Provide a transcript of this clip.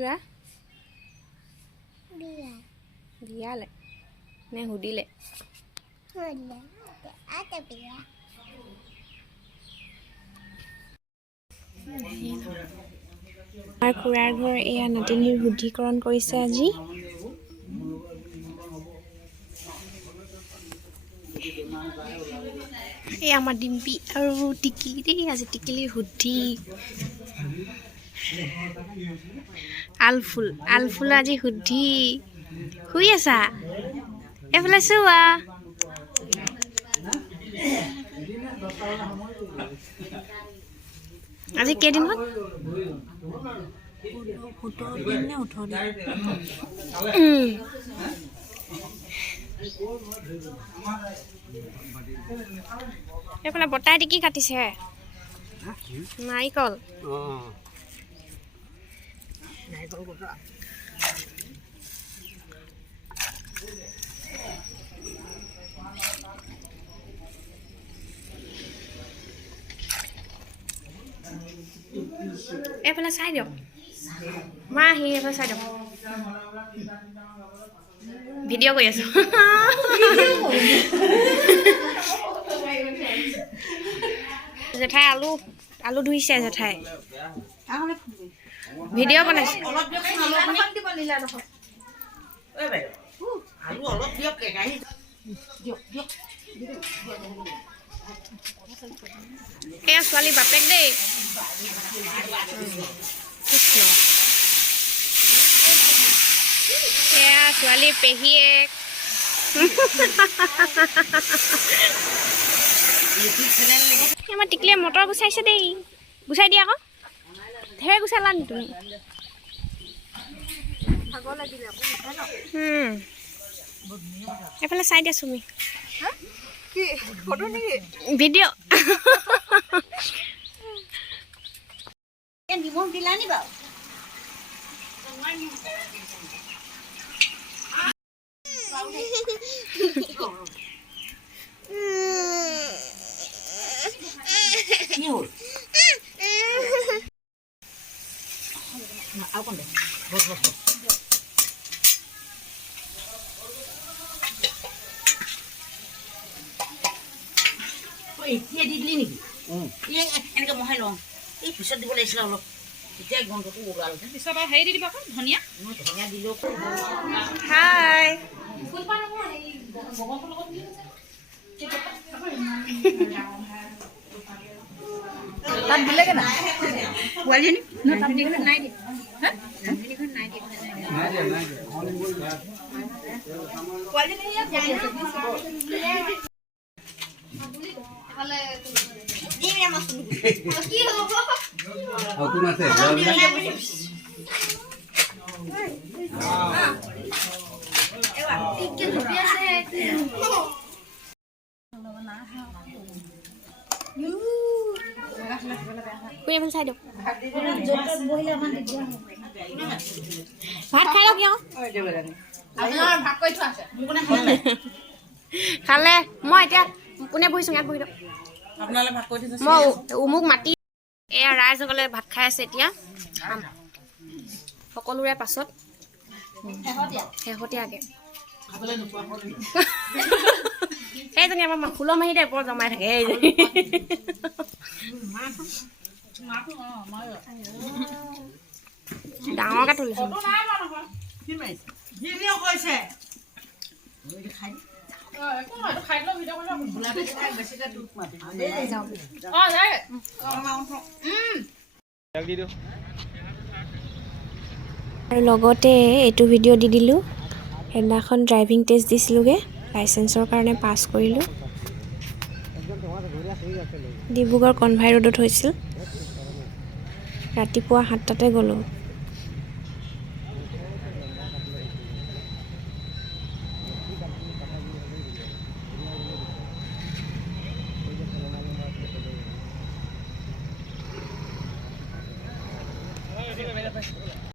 যোৱা বিয়ালে নে সুধিলে আমাৰ খুৰাৰ ঘৰ এয়া নাতিনীৰ শুদ্ধিকৰণ কৰিছে আজি এই আমাৰ ডিম্পি আৰু টিকিলি দেই আজি টিকিলিৰ শুদ্ধি আলফুল আজি শুদ্ধি শুই আছা এইফালে চোৱা আজি কেইদিন হ'ল 17 দিন নে 18 দিন এইফালে বতাহ দি কি কাটিছে নাৰিকল এইফালে চাই দিয়ক মা আহি এইফালে চাই দিয়ক ভিডিঅ' কৰি আছো জেঠাই আলু ধুইছে জেঠাই ভিডিঅ' বনাইছে এয়া ছোৱালী বাপেক দেই এয়া ছোৱালী পেহীয়েক আমাৰ টিকলিয়ে মটৰ গুচাইছে দেই গুচাই দিয়া আকৌ ধেৰ গুচালা নি তুমি এইফালে চাই দিয়া চুমি ভিডিঅ' নিমখ দিলা নি বাৰু কি হ'ল আৰু কোন দে বস এতিয়া দি দিলি নেকি এনেকৈ মহাই লওঁ এই পিছত দিব লাগিছিলে অলপ এতিয়া গন্ধটো ওলাল পিছত হেৰি দি দিবা আকৌ ধনিয়া দিলেও হাই তাত দিলেগে না পোৱালিজনী তাত দিলে নাই দিয়া চাই দিয়ক ভাত খাই লওক খালে মই এতিয়া কোনে বহিছোঁ ইয়াত বহি দিয়ক মই মোক মাতি এয়া ৰাইজসকলে ভাত খাই আছে এতিয়া সকলোৰে পাছত শেহতীয়াকৈ সেইজনী আমাৰ ফুলৰ মাহী টাইপৰ জমাই থাকে এইজনী ডাঙৰকৈ তুলিছোঁ আৰু লগতে এইটো ভিডিঅ' দি দিলোঁ সেইদিনাখন ড্ৰাইভিং টেষ্ট দিছিলোঁগৈ লাইচেন্সৰ কাৰণে পাছ কৰিলোঁ ডিব্ৰুগড় কনভাই ৰোডত হৈছিল ৰাতিপুৱা 7টাতে গ'লোঁ